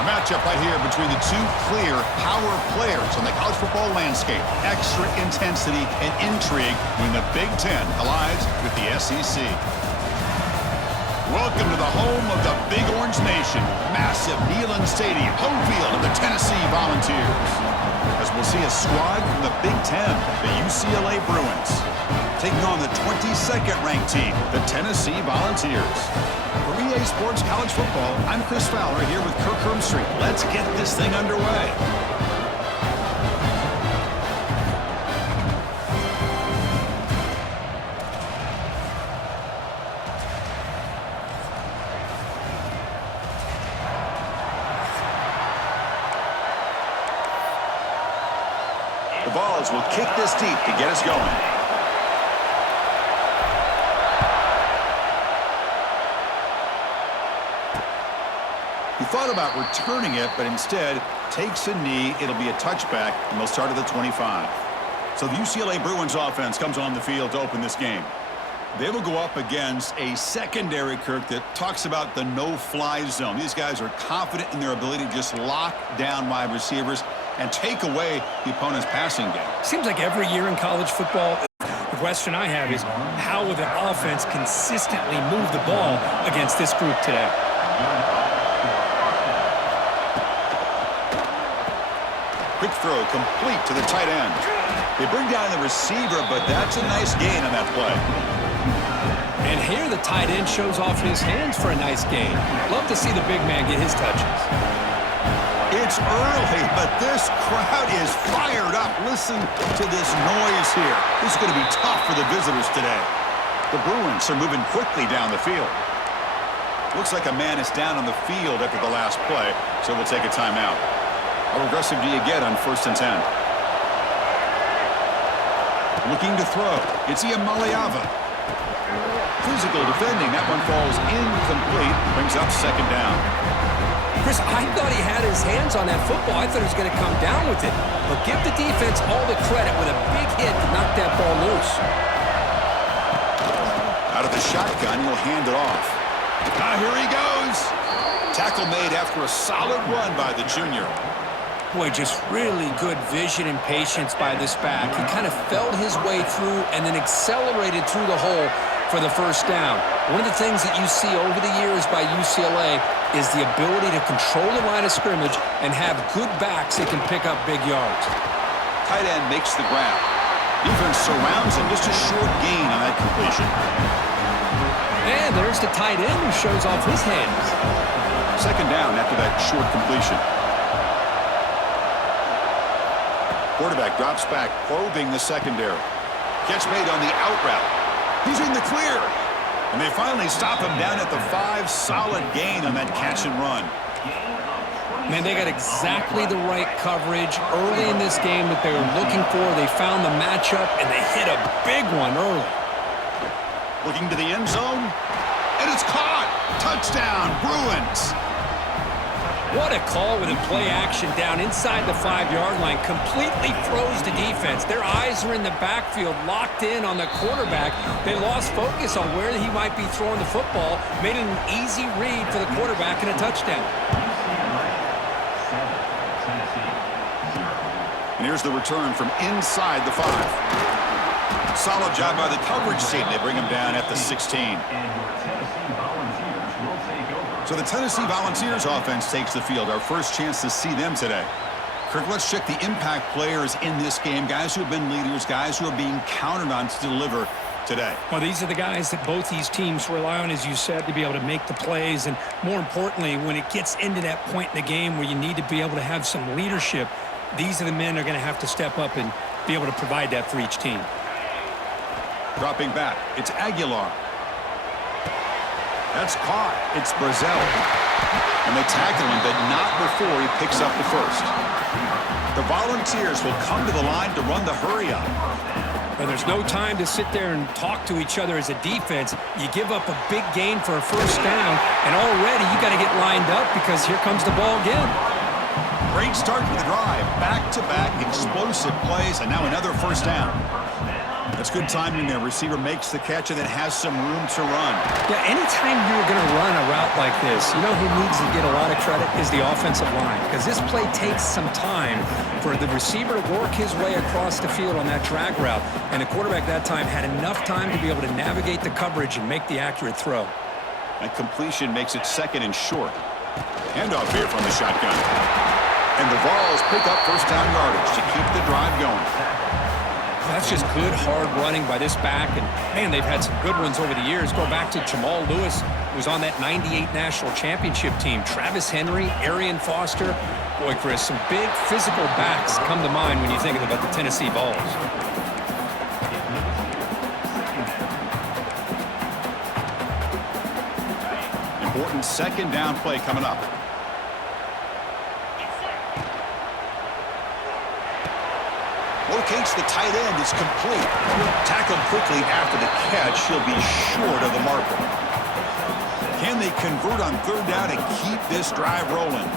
A matchup right here between the two clear power players on the college football landscape. Extra intensity and intrigue when the Big Ten collides with the SEC. Welcome to the home of the Big Orange Nation. Massive Neyland Stadium, home field of the Tennessee Volunteers. As we'll see a squad from the Big Ten, the UCLA Bruins, taking on the 22nd ranked team, the Tennessee Volunteers. For EA Sports College Football, I'm Chris Fowler here with Kirk Hermstreet. Let's get this thing underway. The Vols will kick this deep to get us going. He thought about returning it, but instead takes a knee. It'll be a touchback, and they'll start at the 25. So the UCLA Bruins offense comes on the field to open this game. They will go up against a secondary, Kirk, that talks about the no-fly zone. These guys are confident in their ability to just lock down wide receivers and take away the opponent's passing game. Seems like every year in college football, the question I have is how will the offense consistently move the ball against this group today? Quick throw complete to the tight end. They bring down the receiver, but that's a nice gain on that play. And here the tight end shows off his hands for a nice gain. Love to see the big man get his touches. It's early, but this crowd is fired up. Listen to this noise here. This is going to be tough for the visitors today. The Bruins are moving quickly down the field. Looks like a man is down on the field after the last play, so we'll take a timeout. How aggressive do you get on 1st and 10? Looking to throw. It's Iamaleava. Physical defending. That one falls incomplete. Brings up 2nd down. Chris, I thought he had his hands on that football. I thought he was going to come down with it. But give the defense all the credit with a big hit to knock that ball loose. Out of the shotgun, he'll hand it off. Here he goes. Tackle made after a solid run by the junior. Boy, just really good vision and patience by this back. He kind of felt his way through and then accelerated through the hole for the 1st down. One of the things that you see over the years by UCLA is the ability to control the line of scrimmage and have good backs that can pick up big yards. Tight end makes the grab. Defense surrounds him. Just a short gain on that completion. And there's the tight end who shows off his hands. 2nd down after that short completion. Quarterback drops back, probing the secondary. Catch made on the out route. He's in the clear. And they finally stop him down at the 5. Solid gain on that catch and run. Man, they got exactly the right coverage early in this game that they were looking for. They found the matchup, and they hit a big one early. Looking to the end zone. And it's caught. Touchdown, Bruins. What a call with a play action down inside the 5-yard line. Completely froze the defense. Their eyes are in the backfield, locked in on the quarterback. They lost focus on where he might be throwing the football. Made it an easy read for the quarterback and a touchdown. And here's the return from inside the 5. Solid job by the coverage team. They bring him down at the 16. So the Tennessee Volunteers offense takes the field. Our first chance to see them today. Kirk, let's check the impact players in this game. Guys who have been leaders, guys who are being counted on to deliver today. Well, these are the guys that both these teams rely on, as you said, to be able to make the plays. And more importantly, when it gets into that point in the game where you need to be able to have some leadership, these are the men who are going to have to step up and be able to provide that for each team. Dropping back, it's Aguilar. That's caught. It's Brazel. And they tackle him, but not before he picks up the 1st. The Volunteers will come to the line to run the hurry-up. Well, there's no time to sit there and talk to each other as a defense. You give up a big gain for a 1st down, and already you got to get lined up because here comes the ball again. Great start to the drive. Back-to-back explosive plays, and now another 1st down. That's good timing there. Receiver makes the catch and then has some room to run. Yeah, anytime you're going to run a route like this, you know who needs to get a lot of credit is the offensive line, because this play takes some time for the receiver to work his way across the field on that drag route, and the quarterback that time had enough time to be able to navigate the coverage and make the accurate throw. That completion makes it 2nd and short. Handoff here from the shotgun. And the Vols pick up first down yardage to keep the drive going. That's just good, hard running by this back. And, man, they've had some good ones over the years. Go back to Jamal Lewis, who was on that 98 national championship team. Travis Henry, Arian Foster. Boy, Chris, some big physical backs come to mind when you think about the Tennessee Vols. Important 2nd down play coming up. Locates the tight end. It's complete. Tackled quickly after the catch. He'll be short of the marker. Can they convert on 3rd down and keep this drive rolling?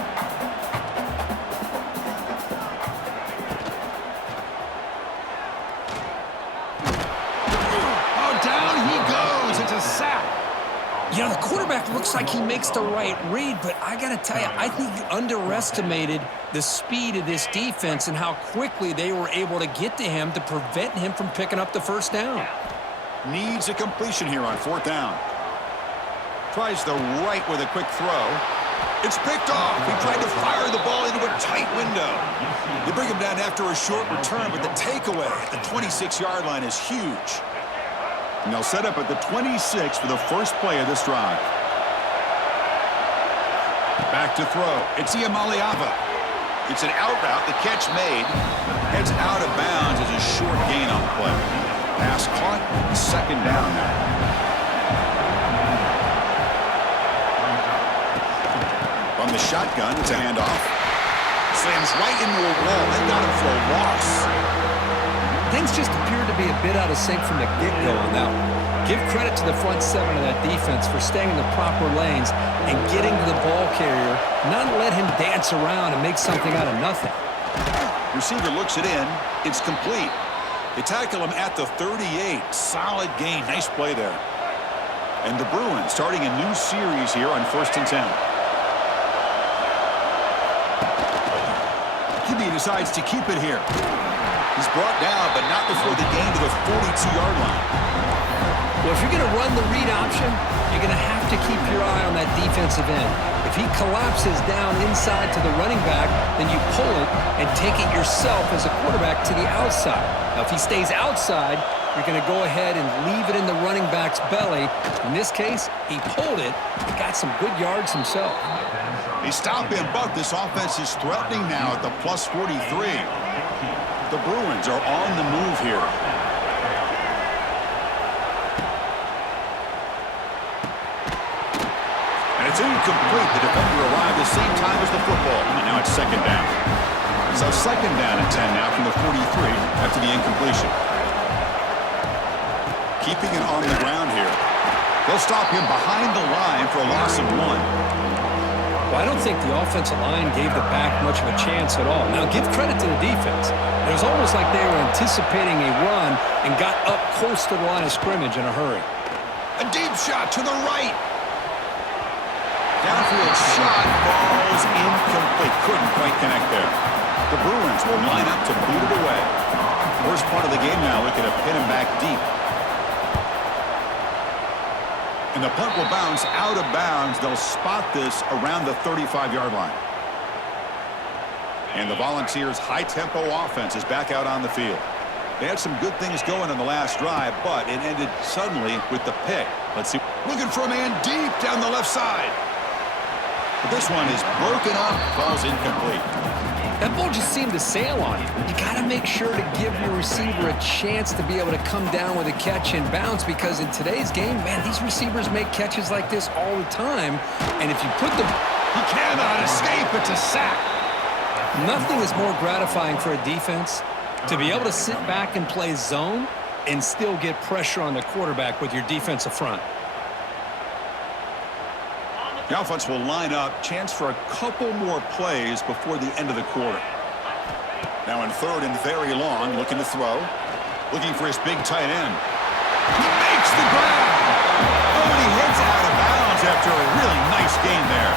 Oh, down he goes. It's a sack. You know, the quarterback looks like he makes the right read, but I got to tell you, I think you underestimated the speed of this defense and how quickly they were able to get to him to prevent him from picking up the first down. Needs a completion here on 4th down. Tries the right with a quick throw. It's picked off. He tried to fire the ball into a tight window. They bring him down after a short return, but the takeaway at the 26-yard line is huge. And they'll set up at the 26 for the first play of this drive. Back to throw. It's Iamaleava. It's an out route. The catch made. Heads out of bounds as a short gain on the play. Pass caught. 2nd down now. From the shotgun, it's a handoff. Slams right into a wall. They got him for a loss. Things just appeared to be a bit out of sync from the get-go on that one. Give credit to the front 7 of that defense for staying in the proper lanes and getting to the ball carrier, not let him dance around and make something out of nothing. Receiver looks it in. It's complete. They tackle him at the 38. Solid gain. Nice play there. And the Bruins starting a new series here on 1st and 10. QB decides to keep it here. He's brought down, but not before the gain to the 42-yard line. Well, if you're going to run the read option, you're going to have to keep your eye on that defensive end. If he collapses down inside to the running back, then you pull it and take it yourself as a quarterback to the outside. Now, if he stays outside, you're going to go ahead and leave it in the running back's belly. In this case, he pulled it. He got some good yards himself. They stop him, but this offense is threatening now at the plus 43. The Bruins are on the move here. And it's incomplete. The defender arrived the same time as the football. And now it's 2nd down. So 2nd down and 10 now from the 43 after the incompletion. Keeping it on the ground here. They'll stop him behind the line for a loss of 1. Well, I don't think the offensive line gave the back much of a chance at all. Now, give credit to the defense. It was almost like they were anticipating a run and got up close to the line of scrimmage in a hurry. A deep shot to the right. Downfield shot falls incomplete. Couldn't quite connect there. The Bruins will line up to boot it away. First part of the game now, looking to pin him back deep. And the punt will bounce out of bounds. They'll spot this around the 35-yard line. And the Volunteers' high-tempo offense is back out on the field. They had some good things going on the last drive, but it ended suddenly with the pick. Let's see. Looking for a man deep down the left side. But this one is broken up, falls incomplete. That ball just seemed to sail on you. You got to make sure to give your receiver a chance to be able to come down with a catch and bounce, because in today's game, man, these receivers make catches like this all the time. And if you put the... He cannot escape. It's a sack. Nothing is more gratifying for a defense to be able to sit back and play zone and still get pressure on the quarterback with your defensive front. The offense will line up. Chance for a couple more plays before the end of the quarter. Now in 3rd and very long, looking to throw. Looking for his big tight end. He makes the grab. Oh, and he heads out of bounds after a really nice game there.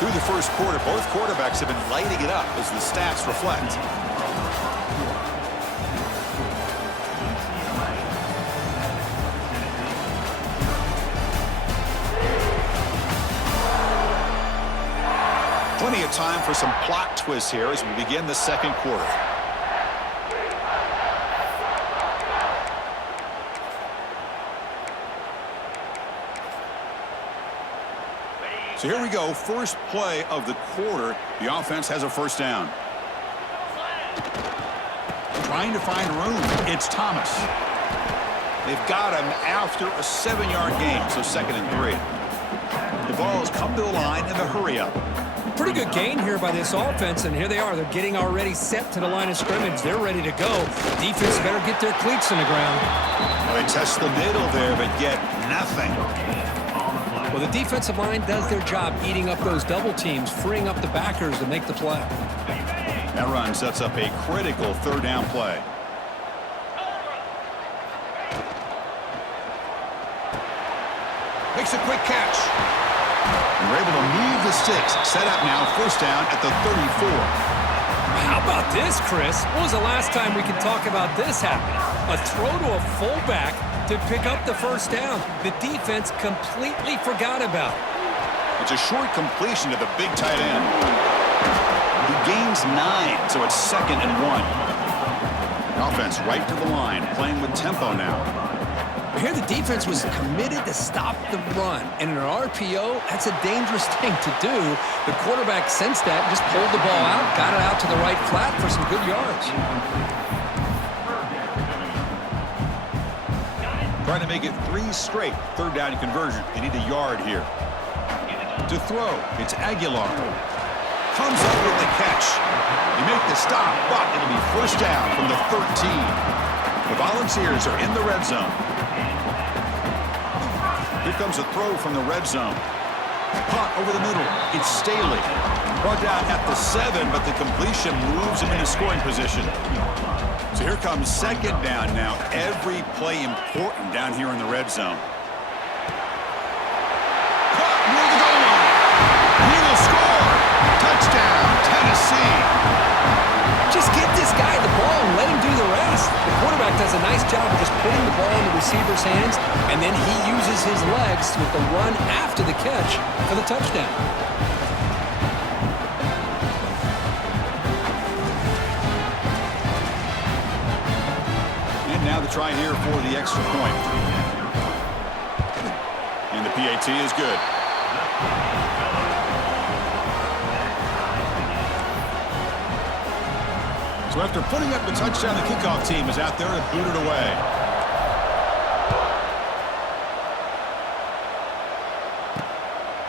Through the first quarter, both quarterbacks have been lighting it up as the stats reflect. Plenty of time for some plot twists here as we begin the second quarter. So here we go, first play of the quarter. The offense has a first down. Trying to find room. It's Thomas. They've got him after a 7-yard gain, so 2nd and 3. The ball has come to the line in the hurry-up. Pretty good gain here by this offense, and here they are. They're getting already set to the line of scrimmage. They're ready to go. Defense better get their cleats in the ground. They test the middle there, but get nothing. Well, the defensive line does their job eating up those double teams, freeing up the backers to make the play. That run sets up a critical 3rd down play. Makes a quick catch. And we're able to move the sticks. Set up now, first down at the 34. How about this, Chris? When was the last time we could talk about this happening? A throw to a fullback to pick up the first down. The defense completely forgot about it. It's a short completion to the big tight end. He gains 9, so it's 2nd and 1. Offense right to the line, playing with tempo now. Here the defense was committed to stop the run. And in an RPO, that's a dangerous thing to do. The quarterback sensed that, just pulled the ball out, got it out to the right flat for some good yards. Trying to make it 3 straight. 3rd down conversion. They need a yard here. To throw, it's Aguilar. Comes up with the catch. They make the stop, but it'll be first down from the 13. The Volunteers are in the red zone. Here comes a throw from the red zone. Punt over the middle. It's Staley. Brought down at the 7, but the completion moves him into scoring position. So here comes 2nd down now. Every play important down here in the red zone. Caught near the goal line. He will score. Touchdown, Tennessee. Just get this guy the ball and let him do the rest. The quarterback does a nice job of just putting the ball in the receiver's hands, and then he uses his legs with the run after the catch for the touchdown. And now the try here for the extra point. And the PAT is good. So after putting up the touchdown, the kickoff team is out there to boot it away.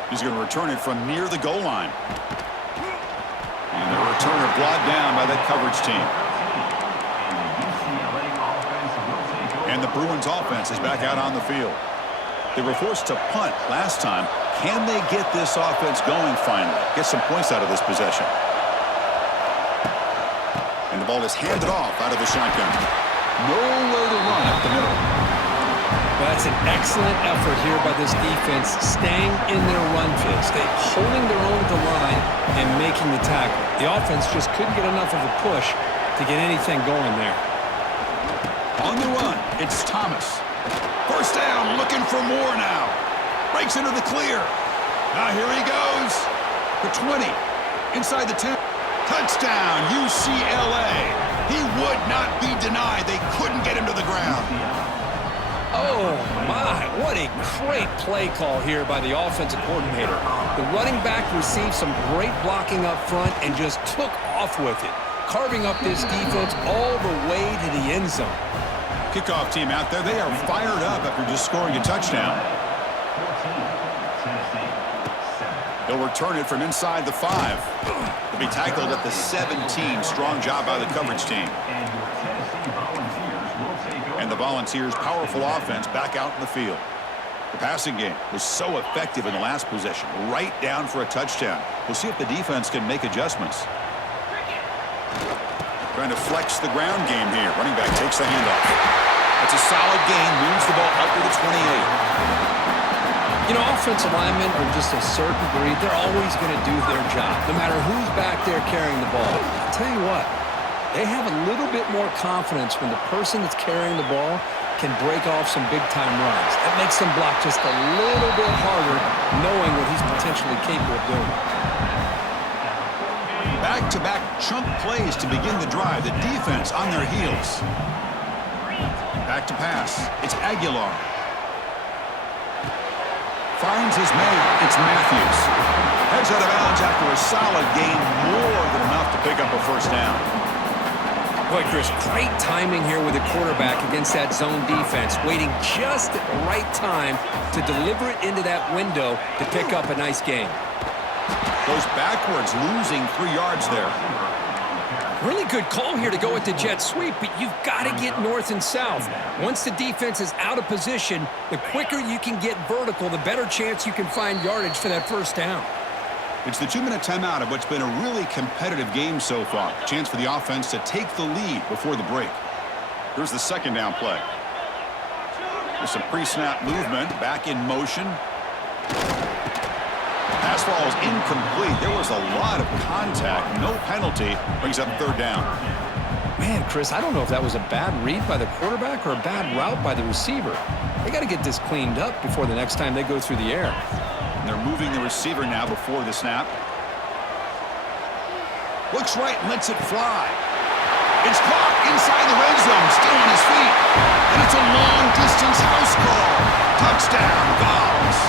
He's going to return it from near the goal line. And the returner brought down by that coverage team. And the Bruins offense is back out on the field. They were forced to punt last time. Can they get this offense going finally? Get some points out of this possession. And the ball is handed off out of the shotgun. Nowhere to run up the middle. Well, that's an excellent effort here by this defense, staying in their run fits. They're holding their own at the line and making the tackle. The offense just couldn't get enough of a push to get anything going there. On the run, it's Thomas. First down, looking for more now. Breaks into the clear. Now here he goes. The 20, inside the 10. Touchdown, UCLA. He would not be denied. They couldn't get him to the ground. Oh, my. What a great play call here by the offensive coordinator. The running back received some great blocking up front and just took off with it, carving up this defense all the way to the end zone. Kickoff team out there. They are fired up after just scoring a touchdown. They'll return it from inside the 5. They'll be tackled at the 17. Strong job by the coverage team. And the Volunteers' powerful offense back out in the field. The passing game was so effective in the last possession, right down for a touchdown. We'll see if the defense can make adjustments. Trying to flex the ground game here. Running back takes the handoff. That's a solid gain, moves the ball up to the 28. You know, offensive linemen are just a certain breed. They're always going to do their job, no matter who's back there carrying the ball. I'll tell you what, they have a little bit more confidence when the person that's carrying the ball can break off some big-time runs. That makes them block just a little bit harder, knowing what he's potentially capable of doing. Back-to-back chunk plays to begin the drive. The defense on their heels. Back to pass. It's Aguilar. Finds his man. It's Matthews. Heads out of bounds after a solid gain, more than enough to pick up a first down. Boy, Chris, great timing here with the quarterback against that zone defense, waiting just at the right time to deliver it into that window to pick up a nice gain. Goes backwards, losing 3 yards there. Really good call here to go with the jet sweep, but you've got to get north and south. Once the defense is out of position, the quicker you can get vertical, the better chance you can find yardage for that first down. It's the 2-minute timeout of what's been a really competitive game so far. Chance for the offense to take the lead before the break. Here's the second down play. There's some pre-snap movement, back in motion. Pass ball is incomplete. There was a lot of contact. No penalty. Brings up third down. Man, Chris, I don't know if that was a bad read by the quarterback or a bad route by the receiver. They got to get this cleaned up before the next time they go through the air. And they're moving the receiver now before the snap. Looks right and lets it fly. It's caught inside the red zone, still on his feet. And it's a long-distance house call. Touchdown, Vols.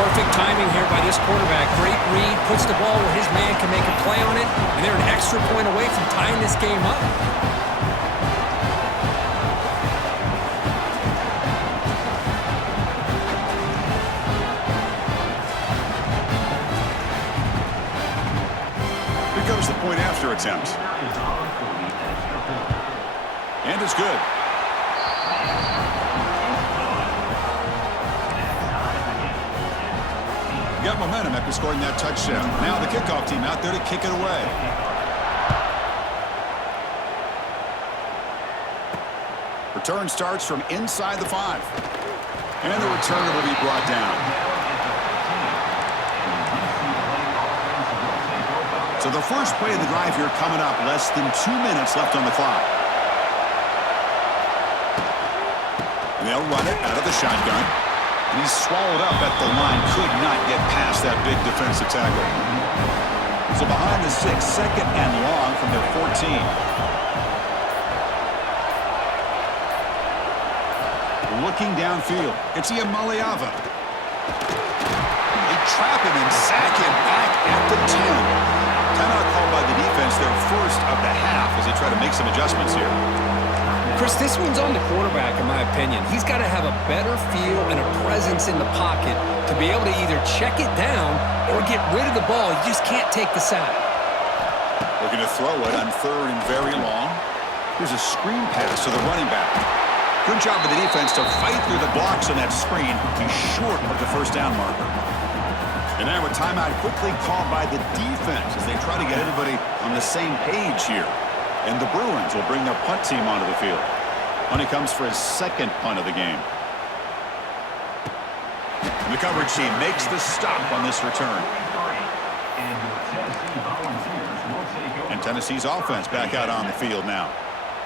Perfect timing here by this quarterback. Great read, puts the ball where his man can make a play on it, and they're an extra point away from tying this game up. Here comes the point after attempt. And it's good. Got momentum after scoring that touchdown. Now the kickoff team out there to kick it away. Return starts from inside the 5. And the returner will be brought down. So the first play of the drive here coming up. Less than 2 minutes left on the clock. And they'll run it out of the shotgun. And he's swallowed up at the line. Could not get past that big defensive tackle. So behind the 6, second and long from their 14. Looking downfield. It's Iamaleava. They trap him and sack him back at the 10. Timeout called by the defense, their first of the half, as they try to make some adjustments here. Chris, this one's on the quarterback, in my opinion. He's got to have a better feel and a presence in the pocket to be able to either check it down or get rid of the ball. You just can't take the sack. Looking to throw it on third and very long. Here's a screen pass to the running back. Good job of the defense to fight through the blocks on that screen. He's short of the first down marker. And now a timeout quickly called by the defense as they try to get everybody on the same page here. And the Bruins will bring their punt team onto the field. When he comes for his second punt of the game. And the coverage team makes the stop on this return. And Tennessee's offense back out on the field now.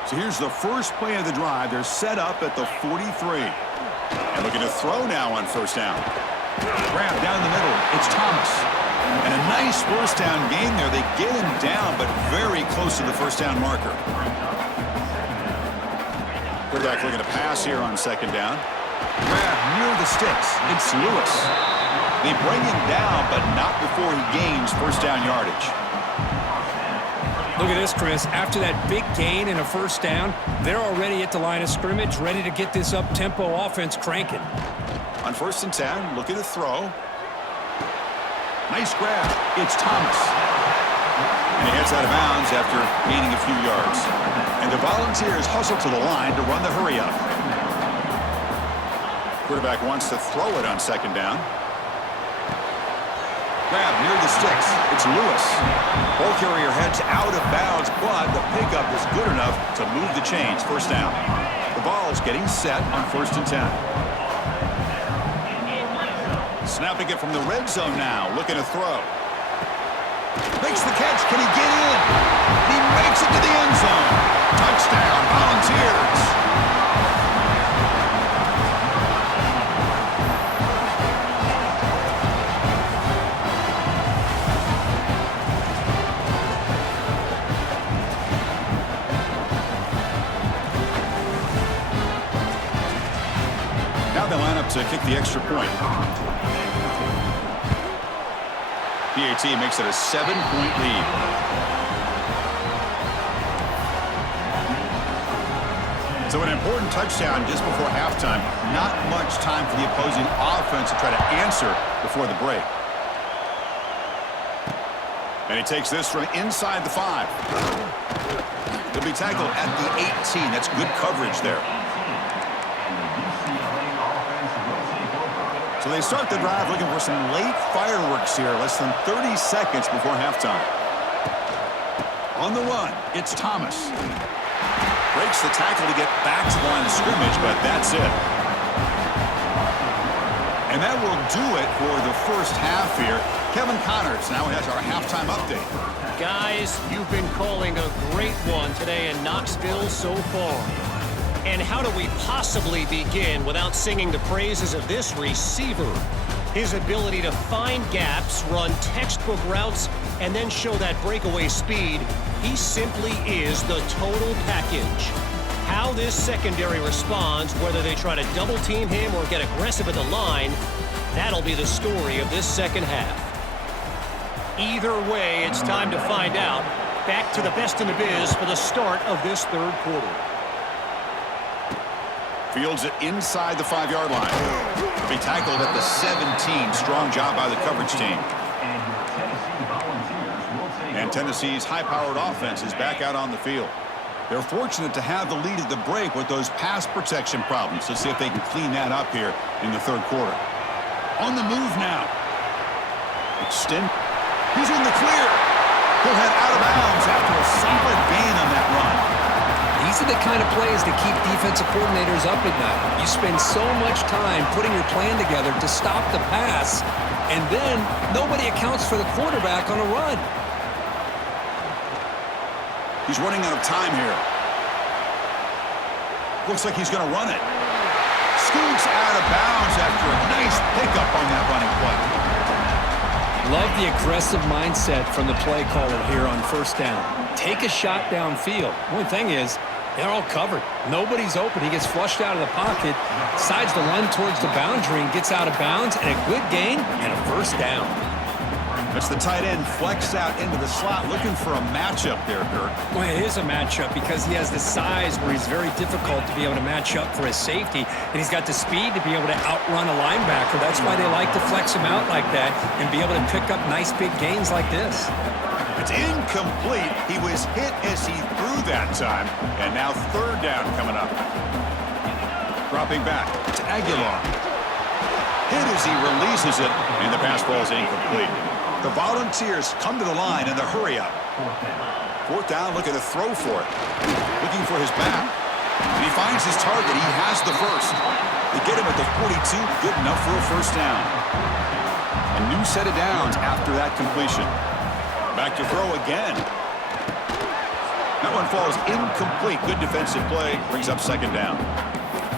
So here's the first play of the drive. They're set up at the 43. And looking to throw now on first down. Grab down the middle. It's Thomas. And a nice first down gain there. They get him down, but very close to the first down marker. Quarterback looking to pass here on second down. Grab near the sticks. It's Lewis. They bring him down, but not before he gains first down yardage. Look at this, Chris. After that big gain and a first down, they're already at the line of scrimmage, ready to get this up-tempo offense cranking. On first and 10, looking to throw. Nice grab. It's Thomas. And he heads out of bounds after gaining a few yards. And the Volunteers hustle to the line to run the hurry up. Quarterback wants to throw it on second down. Grab near the sticks. It's Lewis. Ball carrier heads out of bounds, but the pickup is good enough to move the chains. First down. The ball is getting set on 1st and 10. Snapping it from the red zone now. Looking to throw. Makes the catch. Can he get in? He makes it to the end zone. Touchdown, Volunteers. Now they line up to kick the extra point. PAT makes it a 7-point lead. So an important touchdown just before halftime. Not much time for the opposing offense to try to answer before the break. And he takes this from inside the 5. He'll be tackled at the 18. That's good coverage there. So they start the drive looking for some late fireworks here, less than 30 seconds before halftime. On the run, it's Thomas. Breaks the tackle to get back to the line of scrimmage, but that's it. And that will do it for the first half here. Kevin Connors now has our halftime update. Guys, you've been calling a great one today in Knoxville so far. And how do we possibly begin without singing the praises of this receiver? His ability to find gaps, run textbook routes, and then show that breakaway speed. He simply is the total package. How this secondary responds, whether they try to double team him or get aggressive at the line, that'll be the story of this second half. Either way, it's time to find out. Back to the best in the biz for the start of this third quarter. Fields it inside the 5-yard line. Be tackled at the 17. Strong job by the coverage team. And Tennessee's high-powered offense is back out on the field. They're fortunate to have the lead at the break with those pass protection problems. Let's see if they can clean that up here in the third quarter. On the move now. Extend. He's in the clear. He'll head out of bounds after a solid gain on that run. These are the kind of plays that keep defensive coordinators up at night. You spend so much time putting your plan together to stop the pass, and then nobody accounts for the quarterback on a run. He's running out of time here. Looks like he's going to run it. Scoots out of bounds after a nice pickup on that running play. Love the aggressive mindset from the play caller here on first down. Take a shot downfield. One thing is, they're all covered. Nobody's open. He gets flushed out of the pocket, decides to run towards the boundary and gets out of bounds, and a good gain and a first down. That's the tight end flexed out into the slot, looking for a matchup there, Kirk. Well, it is a matchup because he has the size where he's very difficult to be able to match up for his safety, and he's got the speed to be able to outrun a linebacker. That's why they like to flex him out like that and be able to pick up nice big gains like this. It's incomplete. He was hit as he threw that time, and now third down coming up. Dropping back to Aguilar. Hit as he releases it, and the pass ball is incomplete. The Volunteers come to the line in the hurry-up. Fourth down, looking to throw for it. Looking for his back. And he finds his target. He has the first. They get him at the 42. Good enough for a first down. A new set of downs after that completion. Back to throw again. That one falls incomplete. Good defensive play. Brings up second down.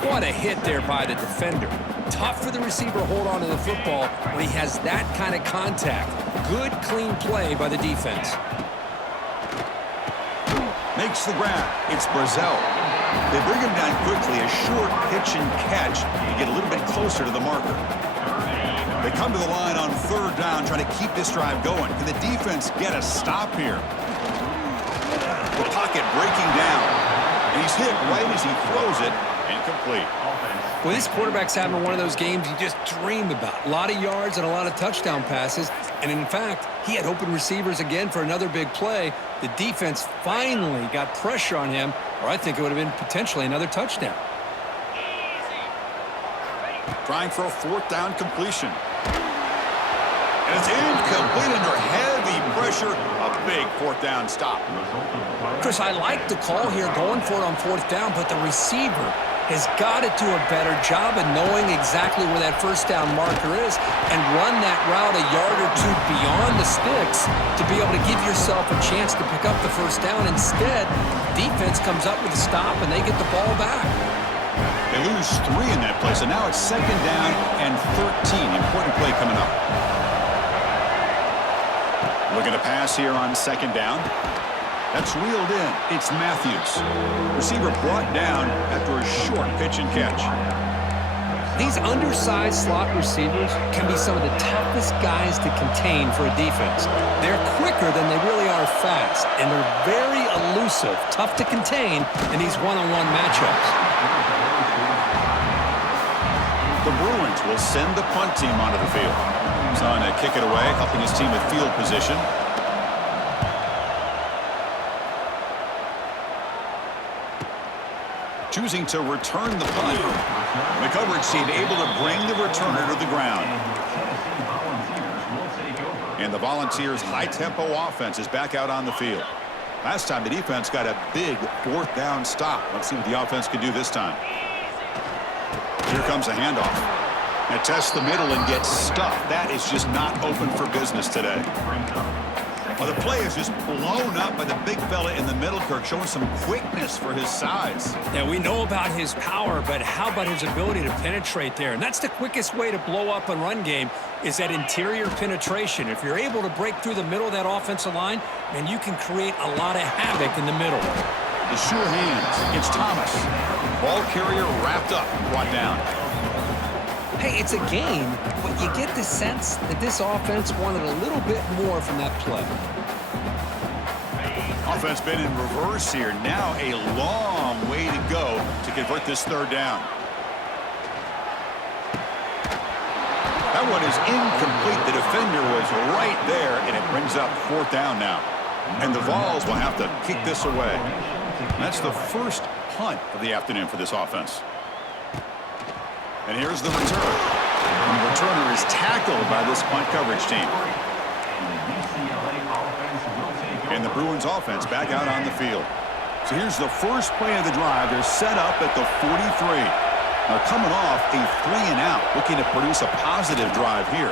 What a hit there by the defender. Tough for the receiver to hold on to the football when he has that kind of contact. Good, clean play by the defense. Makes the grab. It's Brazel. They bring him down quickly. A short pitch and catch to get a little bit closer to the marker. They come to the line on third down, trying to keep this drive going. Can the defense get a stop here? The pocket breaking down. And he's hit right as he throws it. Incomplete. Well, this quarterback's having one of those games you just dream about. A lot of yards and a lot of touchdown passes. And in fact, he had open receivers again for another big play. The defense finally got pressure on him, or I think it would have been potentially another touchdown. Trying for a fourth down completion. And it's incomplete under heavy pressure. A big fourth down stop. Chris, I like the call here going for it on fourth down, but the receiver has got to do a better job of knowing exactly where that first down marker is and run that route a yard or two beyond the sticks to be able to give yourself a chance to pick up the first down. Instead, defense comes up with a stop and they get the ball back. They lose 3 in that play, so now it's second down and 13. Important play coming up. Looking to pass here on second down. That's reeled in. It's Matthews. Receiver brought down after a short pitch and catch. These undersized slot receivers can be some of the toughest guys to contain for a defense. They're quicker than they really are fast, and they're very elusive, tough to contain in these one-on-one matchups. The Bruins will send the punt team onto the field. He's on to kick it away, helping his team with field position. Choosing to return the punt. The coverage team able to bring the returner to the ground. And the Volunteers' high-tempo offense is back out on the field. Last time the defense got a big fourth down stop. Let's see what the offense can do this time. Here comes a handoff. Now tests the middle and gets stuffed. That is just not open for business today. Well, the play is just blown up by the big fella in the middle, Kirk, showing some quickness for his size. Yeah, we know about his power, but how about his ability to penetrate there? And that's the quickest way to blow up a run game is that interior penetration. If you're able to break through the middle of that offensive line, then you can create a lot of havoc in the middle. The sure hands. It's Thomas. Ball carrier wrapped up and brought down. Hey, it's a game, but you get the sense that this offense wanted a little bit more from that play. Offense been in reverse here. Now a long way to go to convert this third down. That one is incomplete. The defender was right there, and it brings up fourth down now. And the Vols will have to kick this away. That's the first punt of the afternoon for this offense. And here's the return. And the returner is tackled by this punt coverage team. And the Bruins offense back out on the field. So here's the first play of the drive. They're set up at the 43. Now coming off a 3-and-out, looking to produce a positive drive here.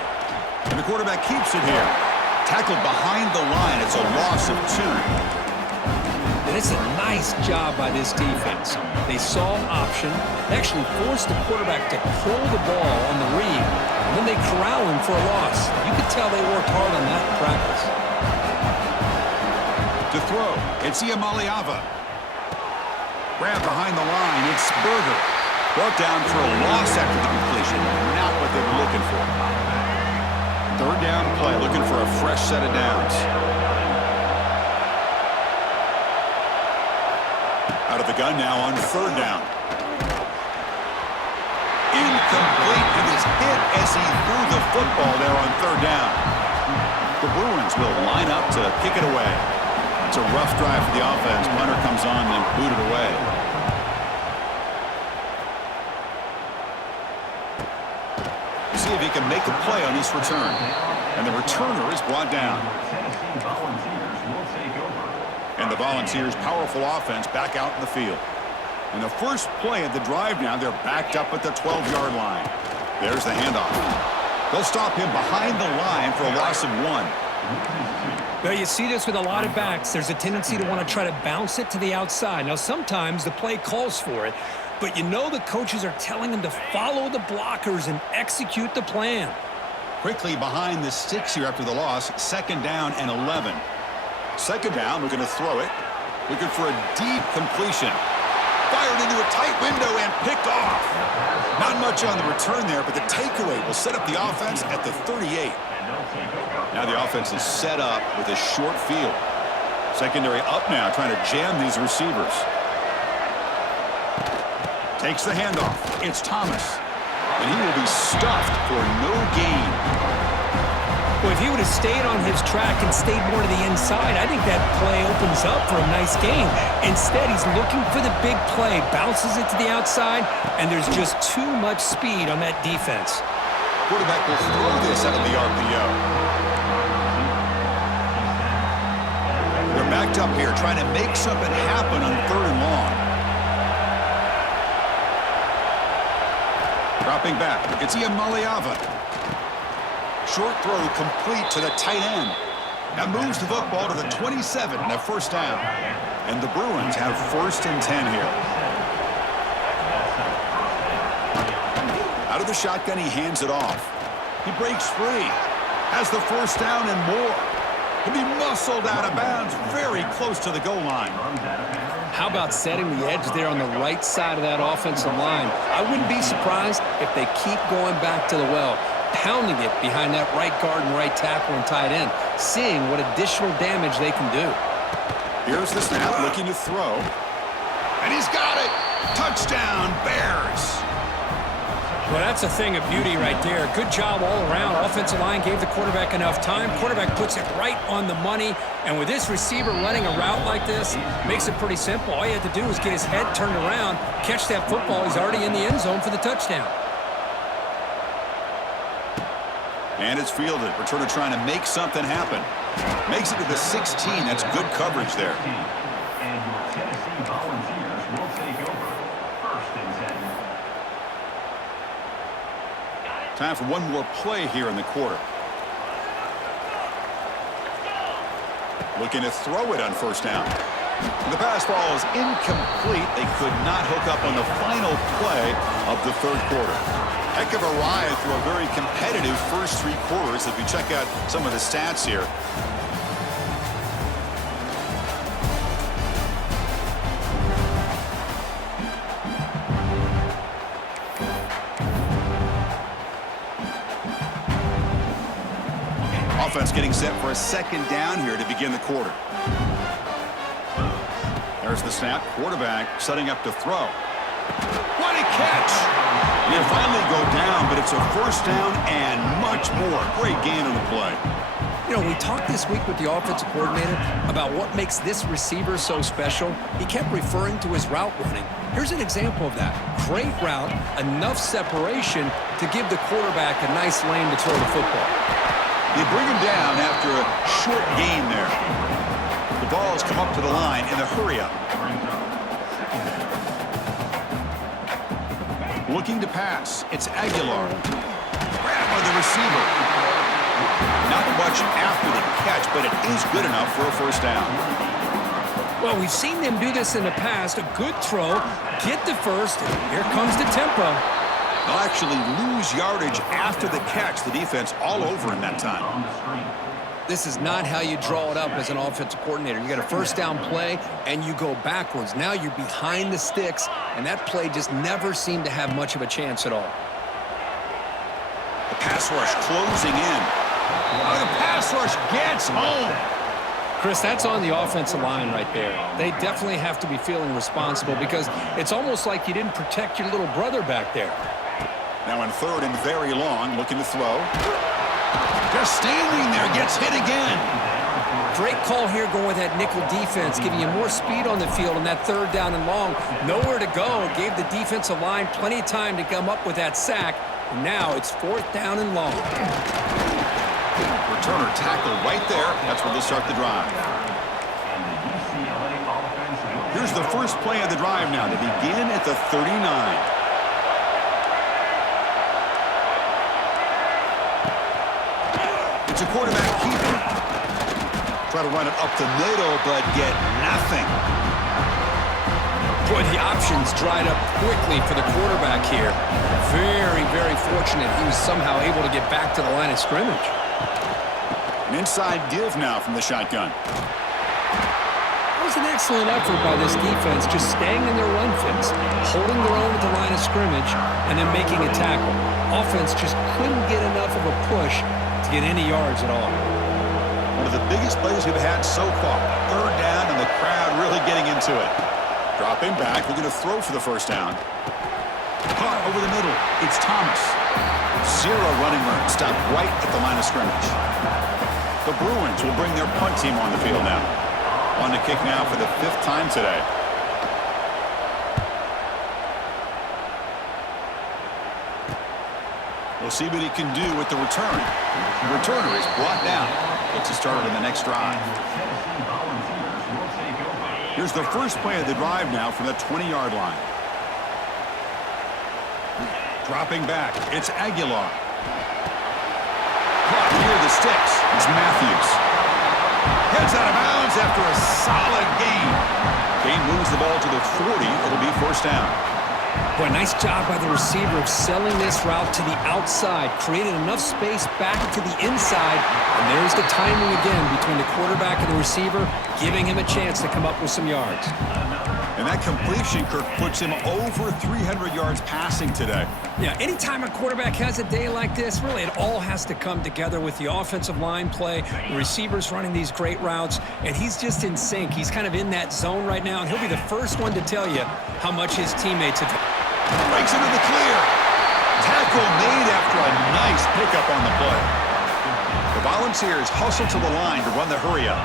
And the quarterback keeps it here. Tackled behind the line. It's a loss of 2. And it's a nice job by this defense. They saw an option, they actually forced the quarterback to pull the ball on the read, and then they corral him for a loss. You could tell they worked hard on that in practice. To throw, it's Iamaleava. Grab behind the line, it's Berger. Brought down for a loss after the completion. Not what they were looking for. Third down play, looking for a fresh set of downs. Out of the gun now on third down. Incomplete. He was hit as he threw the football there on third down. The Bruins will line up to kick it away. It's a rough drive for the offense. Punter comes on and booted away. See if he can make a play on this return. And the returner is brought down. And the Volunteers' powerful offense back out in the field. In the first play of the drive now, they're backed up at the 12-yard line. There's the handoff. They'll stop him behind the line for a loss of 1. Well, you see this with a lot of backs. There's a tendency to want to try to bounce it to the outside. Now, sometimes the play calls for it, but you know the coaches are telling them to follow the blockers and execute the plan. Quickly behind the sticks here after the loss, second down and 11. Second down, we're going to throw it. Looking for a deep completion. Fired into a tight window and picked off. Not much on the return there, but the takeaway will set up the offense at the 38. Now the offense is set up with a short field. Secondary up now, trying to jam these receivers. Takes the handoff. It's Thomas. And he will be stuffed for no gain. Well, if he would have stayed on his track and stayed more to the inside, I think that play opens up for a nice game. Instead, he's looking for the big play, bounces it to the outside, and there's just too much speed on that defense. Quarterback will throw this out of the RPO. They're backed up here trying to make something happen on 3rd and long. Dropping back, it's Iamaleava. Short throw complete to the tight end. That moves the football to the 27 and a first down. And the Bruins have 1st and 10 here. Out of the shotgun, he hands it off. He breaks free. Has the first down and more. He'll be muscled out of bounds very close to the goal line. How about setting the edge there on the right side of that offensive line? I wouldn't be surprised if they keep going back to the well, pounding it behind that right guard and right tackle and tight end, seeing what additional damage they can do. Here's the snap, looking to throw. And he's got it! Touchdown, Bears! Well, that's a thing of beauty right there. Good job all around. Offensive line gave the quarterback enough time. Quarterback puts it right on the money. And with this receiver running a route like this, makes it pretty simple. All you have to do is get his head turned around, catch that football. He's already in the end zone for the touchdown. And it's fielded. Returner trying to make something happen. Makes it to the 16. That's good coverage there. Time for one more play here in the quarter. Looking to throw it on first down. The pass ball is incomplete. They could not hook up on the final play of the 3rd quarter. Heck of a ride through a very competitive first 3 quarters if you check out some of the stats here. Offense getting set for a 2nd down here to begin the quarter. There's the snap. Quarterback setting up to throw. What a catch! He'll finally go down, but it's a first down and much more. Great gain on the play. You know, we talked this week with the offensive coordinator about what makes this receiver so special. He kept referring to his route running. Here's an example of that. Great route, enough separation to give the quarterback a nice lane to throw the football. They bring him down after a short gain there. The ball has come up to the line in the hurry-up. Looking to pass. It's Aguilar. Grab by the receiver. Not much after the catch, but it is good enough for a first down. Well, we've seen them do this in the past. A good throw, get the first, and here comes the tempo. They'll actually lose yardage after the catch. The defense all over in that time. This is not how you draw it up as an offensive coordinator. You got a first down play, and you go backwards. Now you're behind the sticks, and that play just never seemed to have much of a chance at all. The pass rush closing in. Oh, the pass rush gets home. Chris, that's on the offensive line right there. They definitely have to be feeling responsible because it's almost like you didn't protect your little brother back there. Now in 3rd and very long, looking to throw. Just standing there, gets hit again. Great call here going with that nickel defense, giving you more speed on the field on that 3rd down and long. Nowhere to go. Gave the defensive line plenty of time to come up with that sack. And now it's 4th down and long. Returner tackle right there. That's where they'll start the drive. Here's the first play of the drive now to begin at the 39. It's a quarterback keeper. Try to run it up the middle, but get nothing. Boy, the options dried up quickly for the quarterback here. Very, very fortunate he was somehow able to get back to the line of scrimmage. An inside give now from the shotgun. That was an excellent effort by this defense, just staying in their run fence, holding their own at the line of scrimmage, and then making a tackle. Offense just couldn't get enough of a push to get any yards at all. One of the biggest plays we've had so far. 3rd down, and the crowd really getting into it. Dropping back, we're going to throw for the first down. Caught over the middle. It's Thomas. Zero running room. Stopped right at the line of scrimmage. The Bruins will bring their punt team on the field now. On the kick now for the 5th time today. We'll see what he can do with the return. The returner is brought down. Gets us started on the next drive. Here's the first play of the drive now from the 20-yard line. Dropping back, it's Aguilar. Caught near the sticks. It's Matthews. Gets out of bounds after a solid gain. Gain moves the ball to the 40. It'll be first down. Boy, nice job by the receiver of selling this route to the outside. Created enough space back to the inside. And there's the timing again between the quarterback and the receiver, giving him a chance to come up with some yards. And that completion, Kirk, puts him over 300 yards passing today. Yeah, anytime a quarterback has a day like this, really it all has to come together with the offensive line play, the receivers running these great routes, and he's just in sync. He's kind of in that zone right now, and he'll be the first one to tell you how much his teammates have. Breaks into the clear. Tackle made after a nice pickup on the play. The Volunteers hustle to the line to run the hurry up.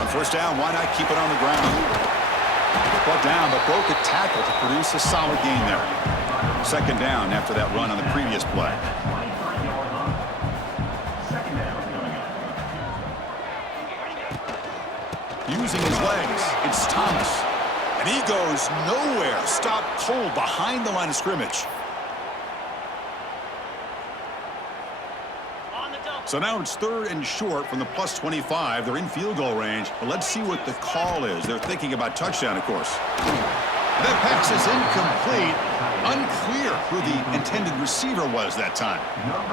On first down, why not keep it on the ground? Brought down, but broke a tackle to produce a solid gain there. Second down after that run on the previous play. Using his legs, it's Thomas. And he goes nowhere. Stopped cold behind the line of scrimmage. So now it's 3rd and short from the plus 25. They're in field goal range. But let's see what the call is. They're thinking about touchdown, of course. That pass is incomplete. Unclear who the intended receiver was that time.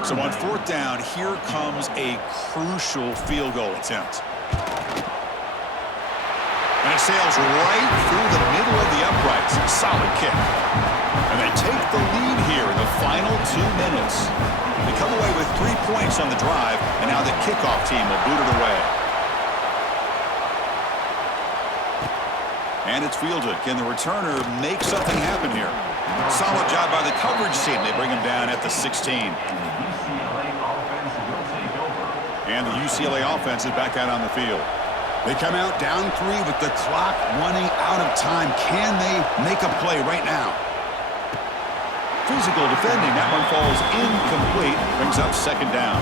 So on 4th down, here comes a crucial field goal attempt. And it sails right through the middle of the uprights. Solid kick. And they take the lead here in the final 2 minutes. They come away with 3 points on the drive, and now the kickoff team will boot it away. And it's fielded. Can the returner make something happen here? Solid job by the coverage team. They bring him down at the 16. And the UCLA offense is back out on the field. They come out down 3 with the clock running out of time. Can they make a play right now? Physical defending. That one falls incomplete. Brings up second down.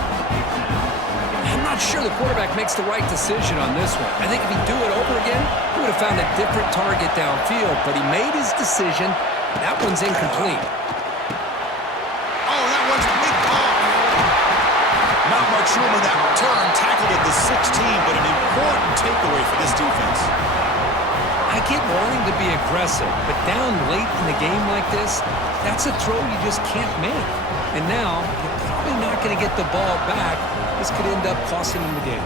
I'm not sure the quarterback makes the right decision on this one. I think if he'd do it over again, he would have found a different target downfield. But he made his decision. That one's incomplete. Oh, that one's picked off. Not much room in that return. Tackled at the 16, but an important takeaway for this defense. I get wanting to be aggressive, but down late in the game like this, that's a throw you just can't make. And now, you're probably not going to get the ball back. This could end up costing him the game.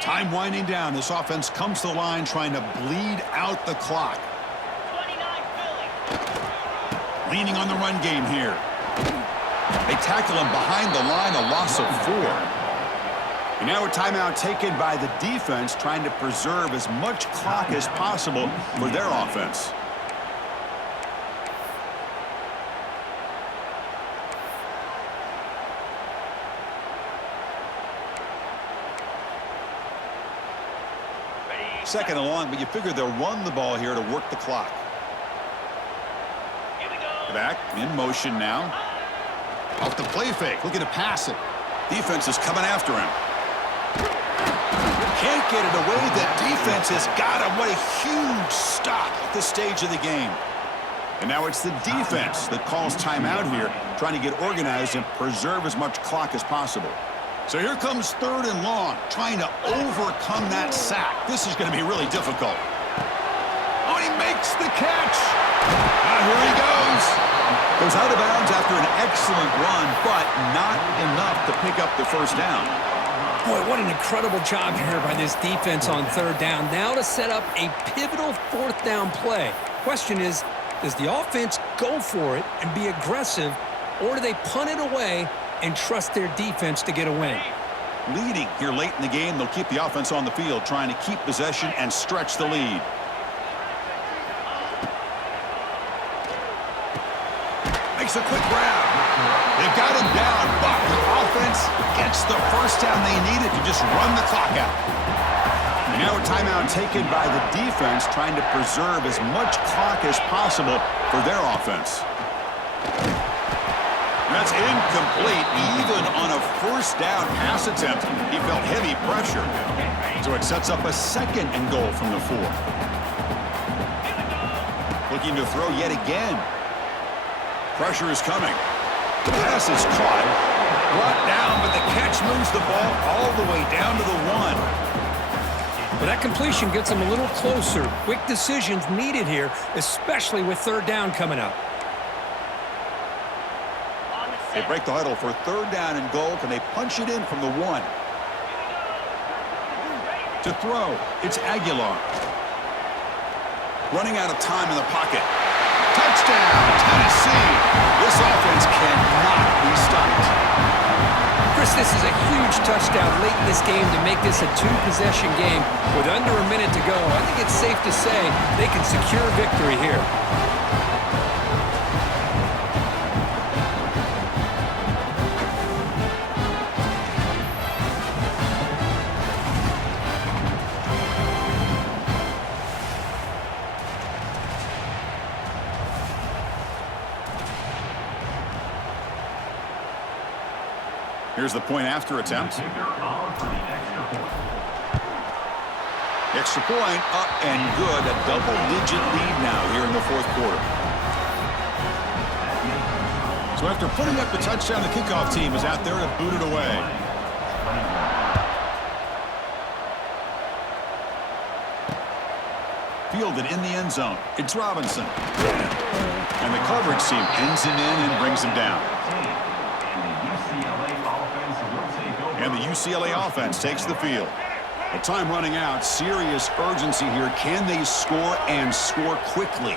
Time winding down. This offense comes to the line trying to bleed out the clock. Leaning on the run game here. They tackle him behind the line, a loss of 4. And now a timeout taken by the defense, trying to preserve as much clock as possible for their offense. Second and long, but you figure they'll run the ball here to work the clock. Back in motion now. Off the play fake, looking to pass it. Defense is coming after him. Can't get it away. The defense has got him. What a huge stop at this stage of the game. And now it's the defense that calls timeout here, trying to get organized and preserve as much clock as possible. So here comes 3rd and long, trying to overcome that sack. This is going to be really difficult. Oh, he makes the catch. Here he goes. Goes out of bounds after an excellent run, but not enough to pick up the first down. Boy, what an incredible job here by this defense on 3rd down. Now to set up a pivotal 4th down play. Question is, does the offense go for it and be aggressive, or do they punt it away and trust their defense to get a win. Leading here late in the game, they'll keep the offense on the field, trying to keep possession and stretch the lead. Makes a quick grab. They've got him down, but the offense gets the first down they needed to just run the clock out. And now a timeout taken by the defense, trying to preserve as much clock as possible for their offense. That's incomplete, even on a first down pass attempt. He felt heavy pressure. So it sets up a 2nd and goal from the 4. Looking to throw yet again. Pressure is coming. The pass is caught. Brought down, but the catch moves the ball all the way down to the 1. But that completion gets them a little closer. Quick decisions needed here, especially with 3rd down coming up. They break the huddle for 3rd down and goal. Can they punch it in from the 1? To throw, it's Aguilar. Running out of time in the pocket. Touchdown, Tennessee. This offense cannot be stopped. Chris, this is a huge touchdown late in this game to make this a 2-possession game with under a minute to go. I think it's safe to say they can secure victory here. Here's the point after attempt. Extra point up and good. A double-digit lead now here in the 4th quarter. So after putting up the touchdown, the kickoff team is out there to boot it away. Fielded in the end zone. It's Robinson. And the coverage team pins him in and brings him down. And the UCLA offense takes the field. The time running out. Serious urgency here. Can they score and score quickly?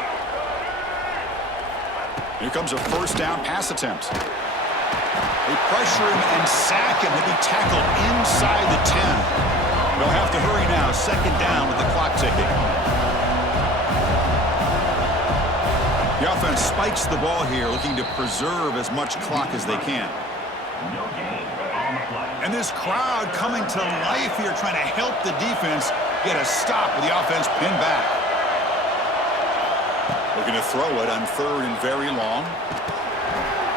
Here comes a 1st down pass attempt. They pressure him and sack him. He'll be tackled inside the 10. They'll have to hurry now. 2nd down with the clock ticking. The offense spikes the ball here, looking to preserve as much clock as they can. And this crowd coming to life here, trying to help the defense get a stop with the offense pinned back. Looking to throw it on 3rd and very long.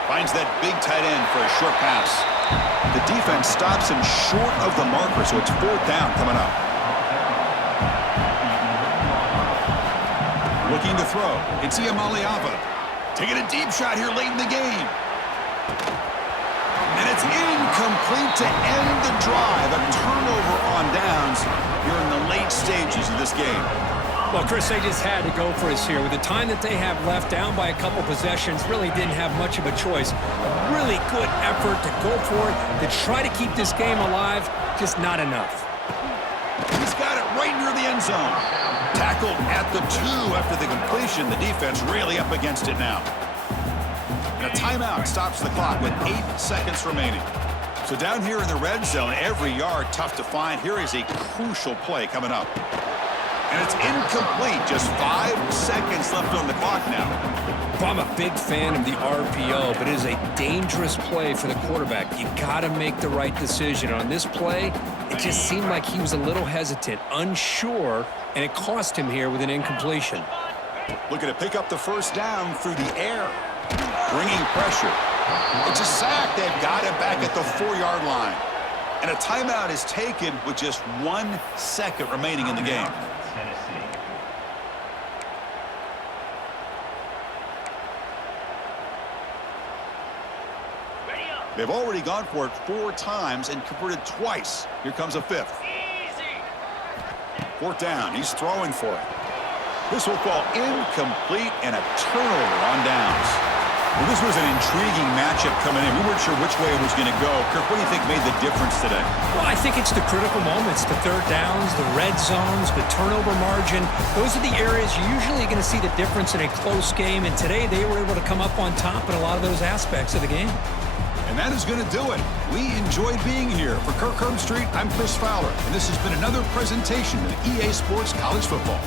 Finds that big tight end for a short pass. The defense stops him short of the marker, so it's 4th down coming up. Looking to throw. It's Iamaleava. Taking a deep shot here late in the game. And it's incomplete to end the drive. A turnover on downs here in the late stages of this game. Well, Chris, they just had to go for us here. With the time that they have left, down by a couple possessions, really didn't have much of a choice. A really good effort to go for it, to try to keep this game alive, just not enough. He's got it right near the end zone. Tackled at the 2 after the completion. The defense really up against it now. And a timeout stops the clock with 8 seconds remaining. So down here in the red zone, every yard tough to find. Here is a crucial play coming up. And it's incomplete. Just 5 seconds left on the clock now. Well, I'm a big fan of the RPO, but it is a dangerous play for the quarterback. You got to make the right decision. On this play, it just seemed like he was a little hesitant, unsure, and it cost him here with an incompletion. Looking to pick up the 1st down through the air. Bringing pressure. It's a sack. They've got it back at the 4-yard line. And a timeout is taken with just 1 second remaining in the game. They've already gone for it 4 times and converted twice. Here comes a 5th. 4th down. He's throwing for it. This will fall incomplete and a turnover on downs. Well, this was an intriguing matchup coming in. We weren't sure which way it was going to go. Kirk, what do you think made the difference today? Well, I think it's the critical moments, the 3rd downs, the red zones, the turnover margin. Those are the areas you're usually going to see the difference in a close game. And today they were able to come up on top in a lot of those aspects of the game. And that is going to do it. We enjoyed being here. For Kirk Herbstreit, I'm Chris Fowler, and this has been another presentation of EA Sports College Football.